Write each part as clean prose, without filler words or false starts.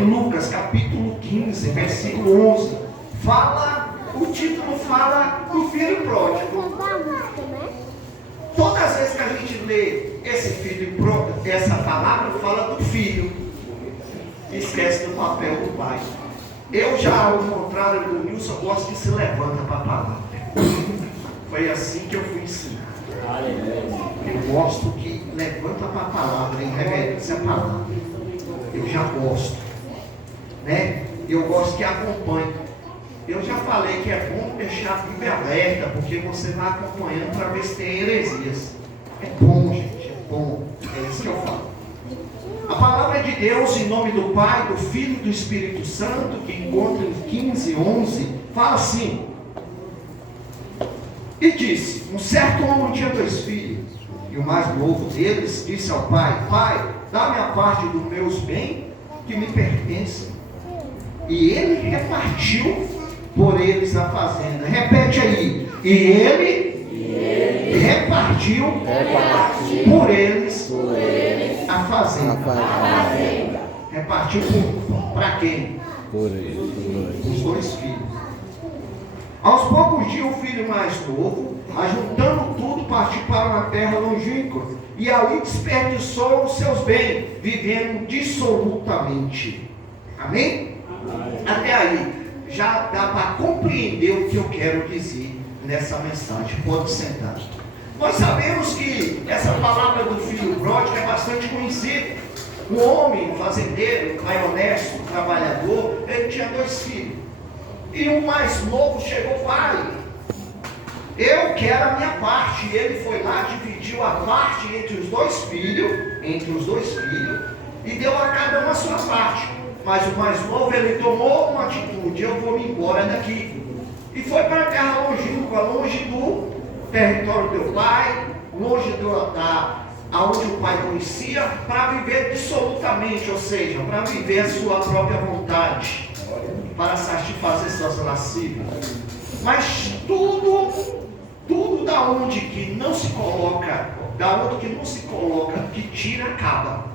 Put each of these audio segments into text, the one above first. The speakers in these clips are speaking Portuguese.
Lucas capítulo 15, versículo 11, o título fala do filho pródigo. Todas as vezes que a gente lê esse filho pródigo, essa palavra fala do filho, esquece do papel do pai. Eu já, ao contrário do Nilson, gosto que se levanta para a palavra. Foi assim que eu fui ensinado. Eu gosto que levanta para a palavra, em reverência à palavra. Eu já gosto, né? Eu gosto que acompanhe. Eu já falei que é bom deixar a Bíblia aberta, porque você vai acompanhando para ver se tem heresias. É bom, gente, é bom. É isso que eu falo. A palavra de Deus, em nome do Pai, do Filho e do Espírito Santo, que encontra em 15, 11, fala assim: e disse: um certo homem tinha 2 filhos, e o mais novo deles disse ao pai: pai, dá-me a parte dos meus bens que me pertencem. E ele repartiu por eles a fazenda. Repete aí. E ele repartiu por eles a fazenda. Repartiu para quem? Por eles. Os 2 filhos. Aos poucos dias, o filho mais novo, ajuntando tudo, partiu para uma terra longínqua, e ali desperdiçou os seus bens, vivendo dissolutamente. Amém? Até aí, já dá para compreender o que eu quero dizer nessa mensagem. Pode sentar. Nós sabemos que essa palavra do filho pródigo é bastante conhecida. Um homem fazendeiro, um pai honesto, um trabalhador, ele tinha 2 filhos. E o mais novo chegou: pai, eu quero a minha parte. E ele foi lá, dividiu a parte entre os 2 filhos, e deu a cada um a sua parte. Mas o mais novo, ele tomou uma atitude: eu vou me embora daqui. E foi para a terra longínqua, longe do território do pai, longe aonde o pai conhecia, para viver dissolutamente, ou seja, para viver a sua própria vontade, para satisfazer suas lascívias. Mas tudo da onde que não se coloca, que tira, acaba.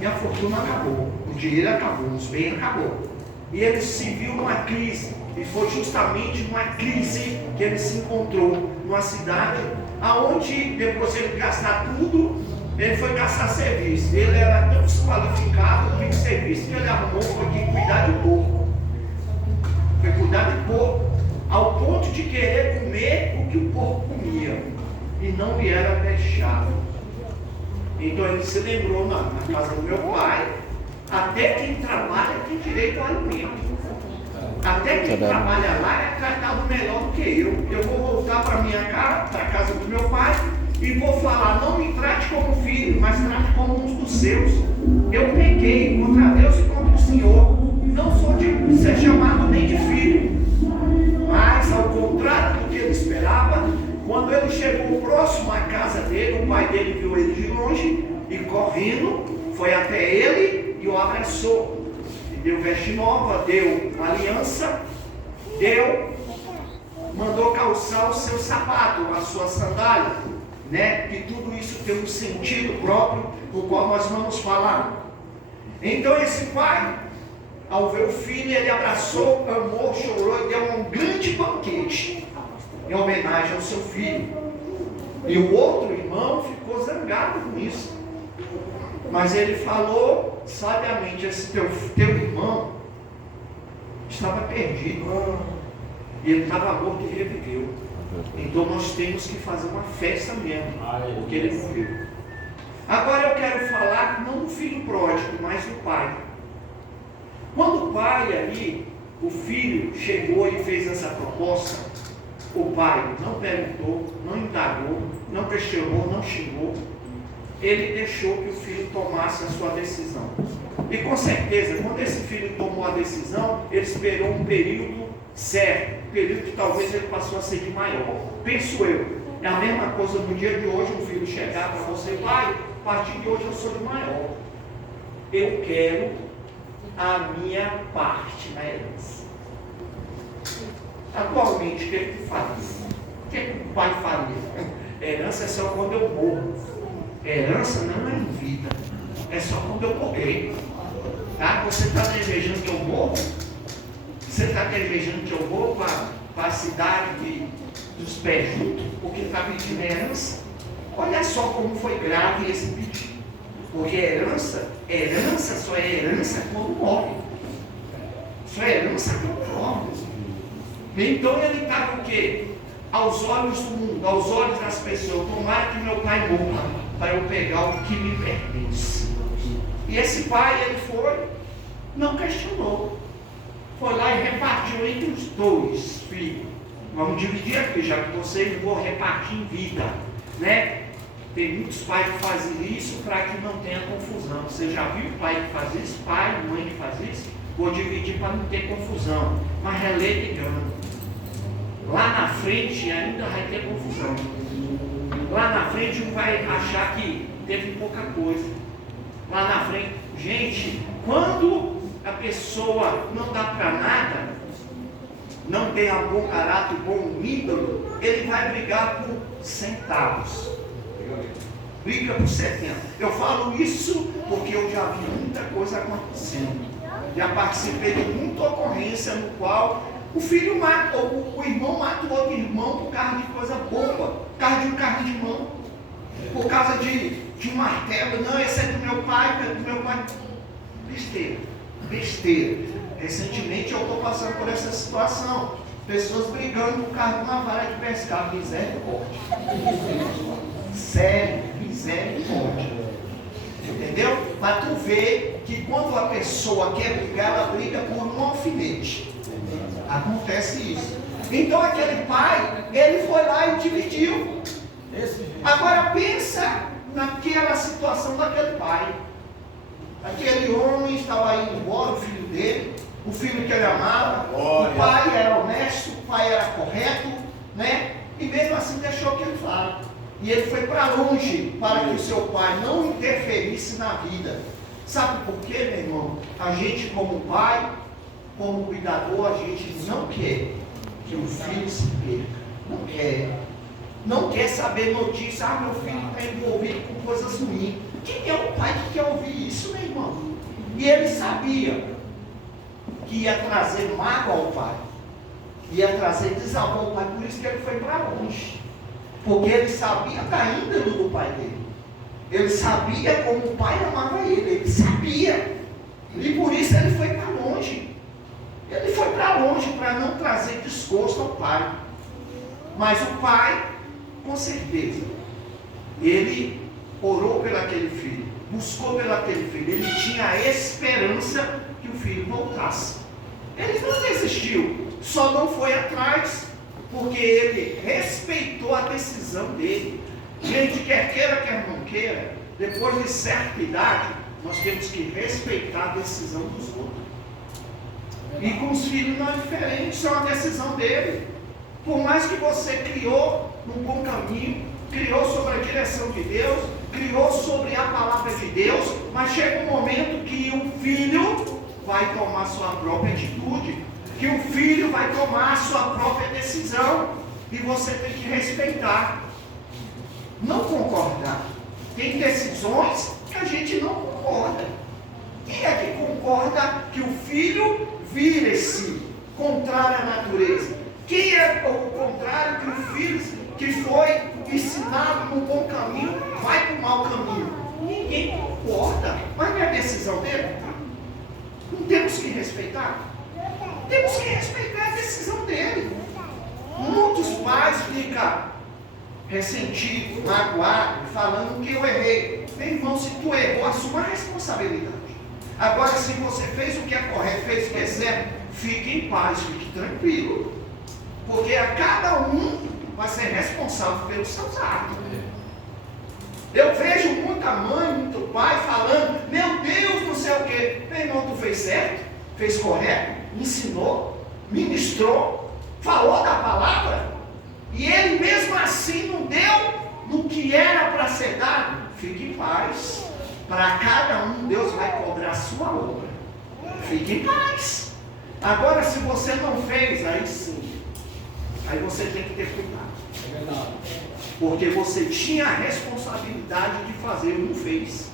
E a fortuna acabou, o dinheiro acabou, os bens acabou. E ele se viu numa crise, e foi justamente numa crise que ele se encontrou, numa cidade, aonde depois ele gastar tudo, ele foi gastar serviço. Ele era tão desqualificado que o serviço que ele arrumou foi de cuidar de porco. Foi cuidar de porco, ao ponto de querer comer o que o porco comia, e não lhe era deixado. Então ele se lembrou: na casa do meu pai, até quem trabalha tem direito ao alimento. Até quem trabalha lá é tratado melhor do que eu. Eu vou voltar para minha casa, para a casa do meu pai, e vou falar: não me trate como filho, mas trate como um dos seus. Eu pequei contra Deus e contra o Senhor. Não sou de ser chamado nem de filho. Mas, ao contrário do que ele esperava, quando ele chegou próximo à casa dele, o pai dele viu ele de longe e, correndo, foi até ele e o abraçou. E deu veste nova, deu aliança, mandou calçar o seu sapato, a sua sandália, né? E tudo isso tem um sentido próprio, do qual nós vamos falar. Então esse pai, ao ver o filho, ele abraçou, amou, chorou e deu um grande banquete em homenagem ao seu filho. E o outro irmão ficou zangado com isso. Mas ele falou sabiamente: esse teu irmão estava perdido, e ele estava morto e reviveu. Então nós temos que fazer uma festa mesmo, porque ele morreu. Agora eu quero falar não do filho pródigo, mas do pai. Quando o pai ali, o filho chegou e fez essa proposta, o pai não perguntou, não indagou, não questionou, não xingou. Ele deixou que o filho tomasse a sua decisão. E com certeza, quando esse filho tomou a decisão, ele esperou um período certo, um período que talvez ele passou a ser de maior. Penso eu. É a mesma coisa no dia de hoje, um filho chegar para você: pai, a partir de hoje eu sou de maior. Eu quero a minha parte na herança. Atualmente, o que ele faria? O que o pai faria? Herança é só quando eu morro. Herança não é em vida, é só quando eu morrer. Tá? Você está desejando que eu morra? Você está desejando que eu vou para a cidade dos pés juntos, porque está pedindo herança? Olha só como foi grave esse pedido. Porque herança só é herança quando morre. Só é herança quando morre. Então ele estava o quê? Aos olhos do mundo, aos olhos das pessoas. Tomara que meu pai morra para eu pegar o que me pertence. E esse pai, ele foi, não questionou. Foi lá e repartiu entre os dois filhos. Vamos dividir aqui, já que vocês vão repartir em vida, né? Tem muitos pais que fazem isso para que não tenha confusão. Você já viu pai que faz isso? Pai, mãe que faz isso? Vou dividir para não ter confusão. Mas relê engano. Lá na frente ainda vai ter confusão. Lá na frente um vai achar que teve pouca coisa. Lá na frente, gente, quando a pessoa não dá para nada, não tem algum caráter, bom ídolo, ele vai brigar por centavos. Briga por 70. Eu falo isso porque eu já vi muita coisa acontecendo. Já participei de muita ocorrência no qual o filho mata, ou o irmão mata o outro irmão por causa de coisa boba, por causa de um carro de mão, por causa de um martelo. Não, esse é do meu pai, é do meu pai. Besteira. Recentemente eu estou passando por essa situação. Pessoas brigando por causa de uma vara de pescar. Misericórdia. Sério, misericórdia. Entendeu? Para tu ver que quando a pessoa quer brigar, ela briga por um alfinete. Acontece isso. Então aquele pai, ele foi lá e dividiu. Agora pensa naquela situação daquele pai. Aquele homem estava indo embora, o filho dele, o filho que ele amava, o pai era honesto, o pai era correto, né? E mesmo assim deixou que ele fale. E ele foi para longe para que o seu pai não interferisse na vida. Sabe por quê, meu irmão? A gente como pai, como cuidador, a gente não quer que o filho se perca. Não quer. Não quer saber notícia. Ah, meu filho está envolvido com coisas ruins. Quem é o pai que quer ouvir isso, meu irmão? E ele sabia que ia trazer mágoa ao pai. Ia trazer desamor ao pai. Por isso que ele foi para longe. Porque ele sabia da índole do pai dele. Ele sabia como o pai amava ele. Ele sabia. E por isso ele foi para longe. Ele foi para longe para não trazer desgosto ao pai. Mas o pai, com certeza, ele orou pelo aquele filho, buscou pelo aquele filho. Ele tinha a esperança que o filho voltasse. Ele não desistiu, só não foi atrás, porque ele respeitou a decisão dele. Gente, quer queira, quer não queira, depois de certa idade, nós temos que respeitar a decisão dos outros. E com os filhos não é diferente, isso é uma decisão dele. Por mais que você criou num bom caminho, criou sobre a direção de Deus, criou sobre a palavra de Deus, mas chega um momento que o filho vai tomar sua própria atitude, que o filho vai tomar a sua própria decisão, e você tem que respeitar, não concordar. Tem decisões que a gente não concorda. Quem é que concorda que o filho vire-se contrário à natureza? Quem é o contrário que o filho que foi ensinado no bom caminho vai para o mau caminho? Ninguém concorda, mas não é a decisão dele. Não temos que respeitar? Temos que respeitar a decisão dele. Muitos pais ficam ressentidos, magoados, falando que eu errei. Meu irmão, se tu errou, assuma a responsabilidade. Agora, se você fez o que é correto, fez o que é certo, fique em paz, fique tranquilo. Porque a cada um vai ser responsável pelos seus atos. Eu vejo muita mãe, muito pai falando, meu Deus, não sei o quê. Meu irmão, tu fez certo, fez correto, ensinou, ministrou, falou da palavra, e ele mesmo assim não deu no que era para ser dado. Fique em paz. Para cada um, Deus vai cobrar a sua obra. Fique em paz. Agora, se você não fez, aí sim, aí você tem que ter cuidado. É verdade. Porque você tinha a responsabilidade de fazer e não fez.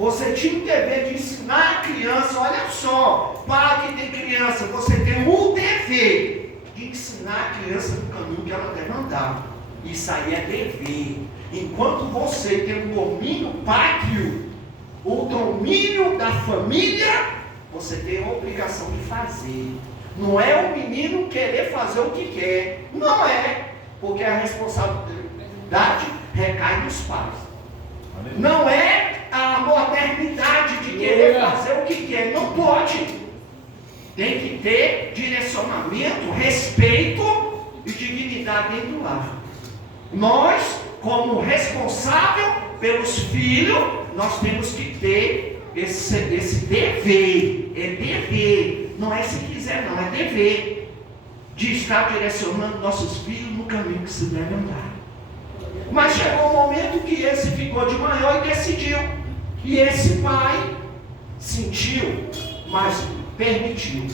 Você tinha o dever de ensinar a criança. Olha só, pai que tem criança, você tem o dever de ensinar a criança no caminho que ela deve andar. Isso aí é dever. Enquanto você tem o domínio pátrio, o domínio da família, você tem a obrigação de fazer. Não é o menino querer fazer o que quer. Não é. Porque a responsabilidade recai nos pais. Não é a modernidade de querer fazer o que quer. Não pode. Tem que ter direcionamento, respeito e dignidade dentro do lar. Nós, como responsável pelos filhos, nós temos que ter esse dever. É dever. Não é se quiser, não. É dever. De estar direcionando nossos filhos no caminho que se deve andar. Mas chegou um momento que esse ficou de maior e decidiu. E esse pai sentiu, mas permitiu.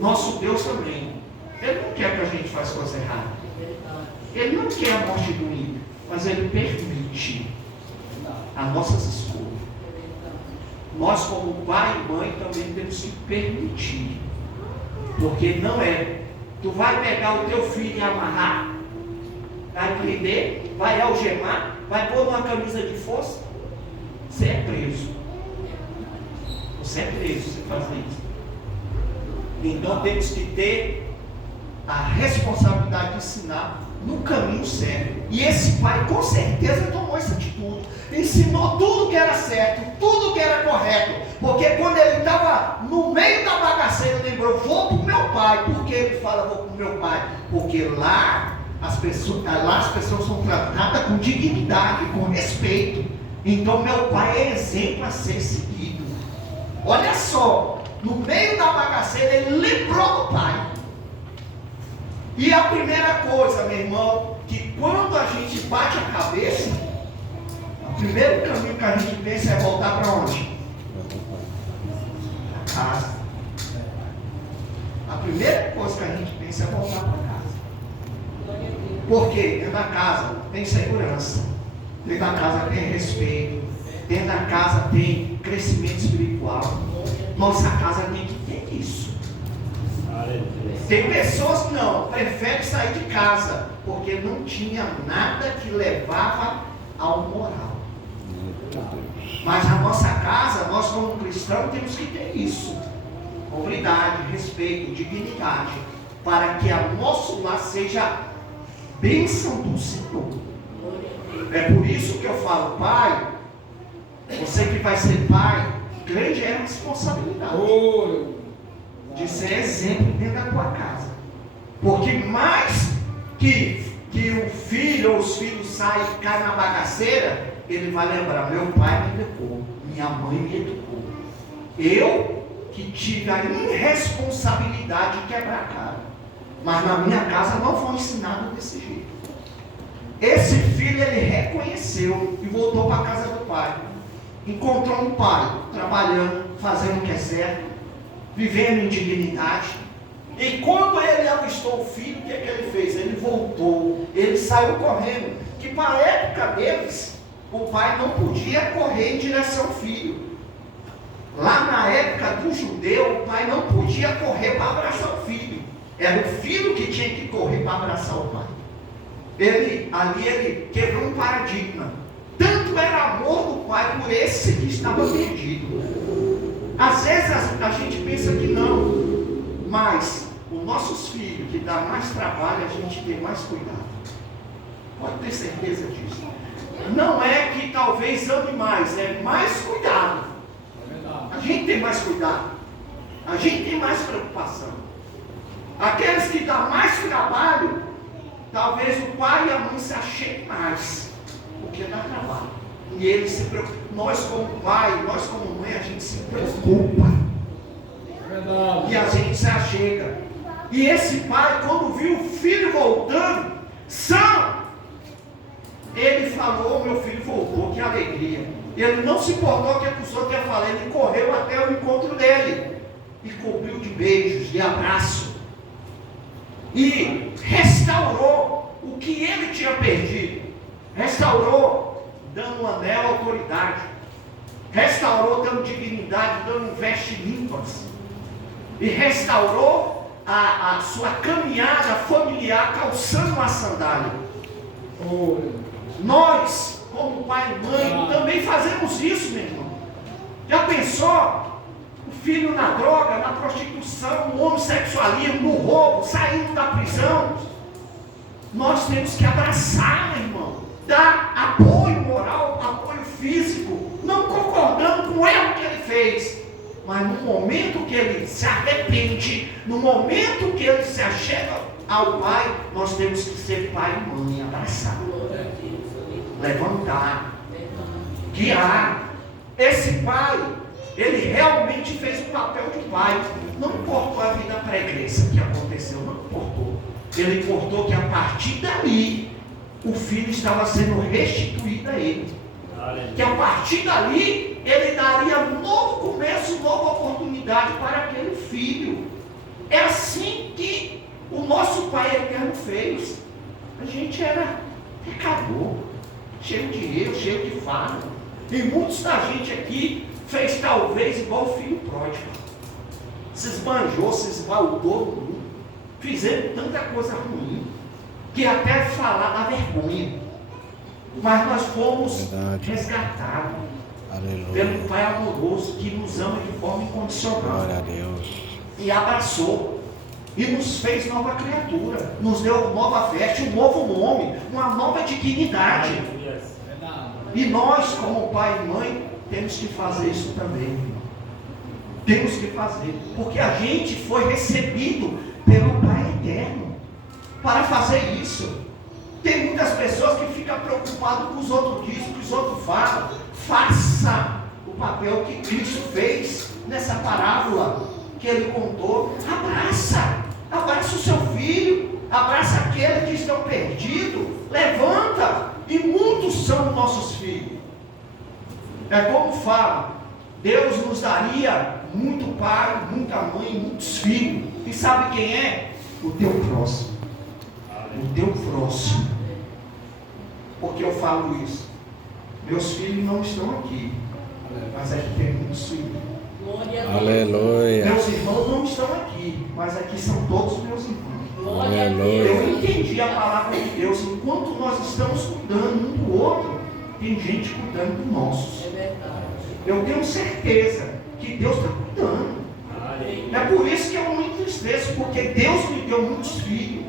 Nosso Deus também. Ele não quer que a gente faça coisa errada. Ele não quer a morte do ímpio, mas ele permite as nossas escolhas. Nós, como pai e mãe, também temos que permitir. Porque não é. Tu vai pegar o teu filho e amarrar, vai prender, vai algemar, vai pôr numa camisa de força, você é preso. Você é preso se fazer isso. Então temos que ter a responsabilidade de ensinar no caminho certo. E esse pai com certeza tomou essa atitude. Ensinou tudo que era certo, tudo que era correto. Porque quando ele estava no meio da bagaceira, ele lembrou, vou para o meu pai. Por que ele fala, vou para o meu pai? Porque lá as pessoas são tratadas com dignidade, com respeito. Então meu pai é exemplo a ser seguido. Olha só, no meio da bagaceira ele lembrou do pai. E a primeira coisa, meu irmão, que quando a gente bate a cabeça, o primeiro caminho que a gente pensa é voltar para onde? Para casa. A primeira coisa que a gente pensa é voltar para casa. Porque dentro da casa tem segurança, dentro da casa tem respeito, dentro da casa tem crescimento espiritual. Nossa casa tem que ter isso. Tem pessoas que não, preferem sair de casa, porque não tinha nada que levava ao moral. Mas na nossa casa, nós como cristãos temos que ter isso. Hombridade, respeito, dignidade, para que o nosso lar seja bênção do Senhor. É por isso que eu falo, pai, você que vai ser pai, grande é a responsabilidade de ser exemplo dentro da tua casa. Porque mais que o filho ou os filhos saem e caem na bagaceira, ele vai lembrar, meu pai me educou, minha mãe me educou. Eu que tive a irresponsabilidade de quebrar a cara. Mas na minha casa não foi ensinado desse jeito. Esse filho ele reconheceu e voltou para a casa do pai. Encontrou um pai trabalhando, fazendo o que é certo, vivendo em dignidade. E quando ele avistou o filho, o que é que ele fez? Ele voltou, ele saiu correndo. Que para a época deles, o pai não podia correr em direção ao filho. Lá na época do judeu, o pai não podia correr para abraçar o filho. Era o filho que tinha que correr para abraçar o pai. Ele quebrou um paradigma. Tanto era amor do pai por esse que estava perdido. Às vezes a gente pensa que não, mas os nossos filhos que dá mais trabalho, a gente tem mais cuidado. Pode ter certeza disso. Não é que talvez ame mais, é mais cuidado. A gente tem mais cuidado. A gente tem mais preocupação. Aqueles que dão mais trabalho, talvez o pai e a mãe se acheguem mais, porque dá trabalho. E eles se preocupam. Nós como pai, nós como mãe, a gente se preocupa. E a gente se achega. E esse pai, quando viu o filho voltando, são, ele falou, meu filho voltou, que alegria. Ele não se importou que a pessoa tinha falado, ele correu até o encontro dele. E cobriu de beijos, de abraço. E restaurou o que ele tinha perdido. Restaurou, dando um anel à autoridade. restaurou dando dignidade, dando vestes limpas, e restaurou a sua caminhada familiar calçando uma sandália. Nós, como pai e mãe, também fazemos isso, meu irmão. Já pensou? O filho na droga, na prostituição, no homossexualismo, no roubo, saindo da prisão. Nós temos que abraçar, meu irmão, dar apoio moral, apoio físico, não concordando com o erro que ele fez, mas no momento que ele se arrepende, no momento que ele se achega ao pai, nós temos que ser pai e mãe, abraçar, levantar, guiar. Esse pai, ele realmente fez o papel de pai. Não importou a vida pregressa que aconteceu, não importou. Ele importou que a partir dali o filho estava sendo restituído a ele. Que a partir dali ele daria um novo começo, nova oportunidade para aquele filho. É assim que o nosso Pai Eterno fez. A gente era pecador, cheio de erro, cheio de falha. E muitos da gente aqui fez talvez igual o filho pródigo. Se esbanjou, se esbaldou no mundo. Fizeram tanta coisa ruim, que até falar dá vergonha. Mas nós fomos resgatados pelo Pai amoroso, que nos ama de forma incondicional. Glória a Deus. E abraçou. E nos fez nova criatura. Nos deu nova veste, um novo nome, uma nova dignidade. E nós, como pai e mãe, temos que fazer isso também, irmão. Temos que fazer. Porque a gente foi recebido pelo Pai Eterno para fazer isso. Tem muitas pessoas que ficam preocupadas com os outros dizem, com os outros falam. Faça o papel que Cristo fez nessa parábola que ele contou. Abraça o seu filho, abraça aquele que estão perdido, levanta. E muitos são nossos filhos. É como fala, Deus nos daria muito pai, muita mãe, muitos filhos. E sabe quem é? O teu próximo. O teu próximo. Por que eu falo isso? Meus filhos não estão aqui, mas aqui tem muitos filhos. Aleluia. Meus irmãos não estão aqui, mas aqui são todos meus irmãos. Aleluia. Eu entendi a palavra de Deus. Enquanto nós estamos cuidando um do outro, tem gente cuidando dos nossos. Eu tenho certeza que Deus está cuidando. É por isso que eu não entristeço, porque Deus me deu muitos filhos.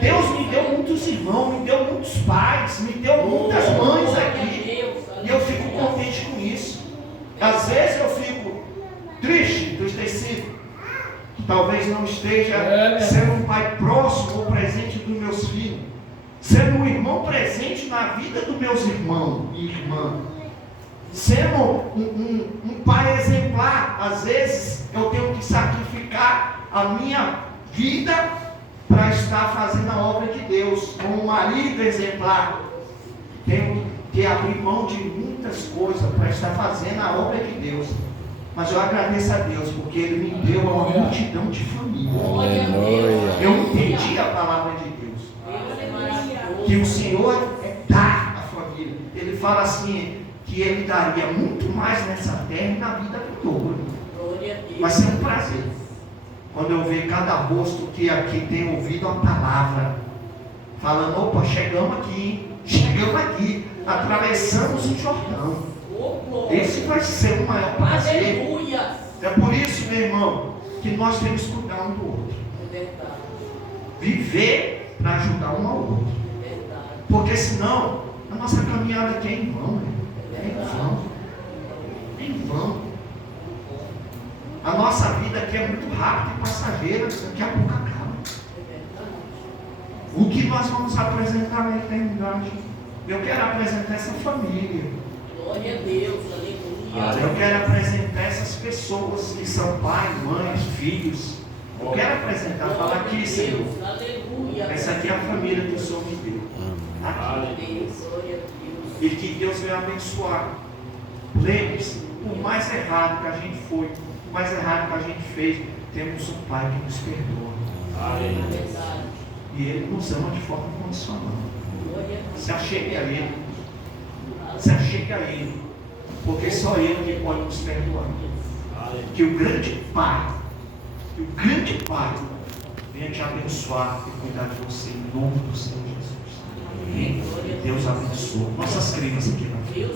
Deus me deu muitos irmãos, me deu muitos pais, me deu muitas mães aqui. E eu fico contente com isso. Às vezes eu fico triste, entristecido, que talvez não esteja sendo um pai próximo ou presente dos meus filhos, sendo um irmão presente na vida dos meus irmãos e irmãs, sendo um pai exemplar. Às vezes eu tenho que sacrificar a minha vida para estar fazendo a obra de Deus, como um marido exemplar. Tenho que abrir mão de muitas coisas para estar fazendo a obra de Deus. Mas eu agradeço a Deus, porque Ele me deu uma multidão de família. Aleluia. Eu entendi a palavra de Deus, que o Senhor dá a família. Ele fala assim, que Ele daria muito mais nessa terra e na vida futura. Vai ser um prazer quando eu ver cada rosto que aqui tem ouvido a palavra, falando, opa, chegamos aqui, atravessamos o Jordão. Esse vai ser o maior prazer. É por isso, meu irmão, que nós temos que cuidar um do outro. Viver para ajudar um ao outro. Porque senão, a nossa caminhada aqui é em vão. É em vão. A nossa vida aqui é muito rápida e passageira. Daqui a pouco acaba. O que nós vamos apresentar na eternidade? Eu quero apresentar essa família. Glória a Deus, aleluia. Eu quero apresentar essas pessoas que são pais, mães, filhos. Eu quero apresentar, falar aqui, Senhor. Aleluia. Essa aqui é a família que o Senhor me deu. Aqui. E que Deus venha abençoar. Lembre-se, por mais errado que a gente foi, por mais errado que a gente fez, temos um Pai que nos perdoa. E Ele nos ama de forma incondicional. Se achegue a Ele. Se achegue a Ele. porque só Ele que pode nos perdoar. Que o grande Pai, venha te abençoar e cuidar de você em nome do Senhor Jesus. Amém. Deus abençoe nossas crianças aqui na frente.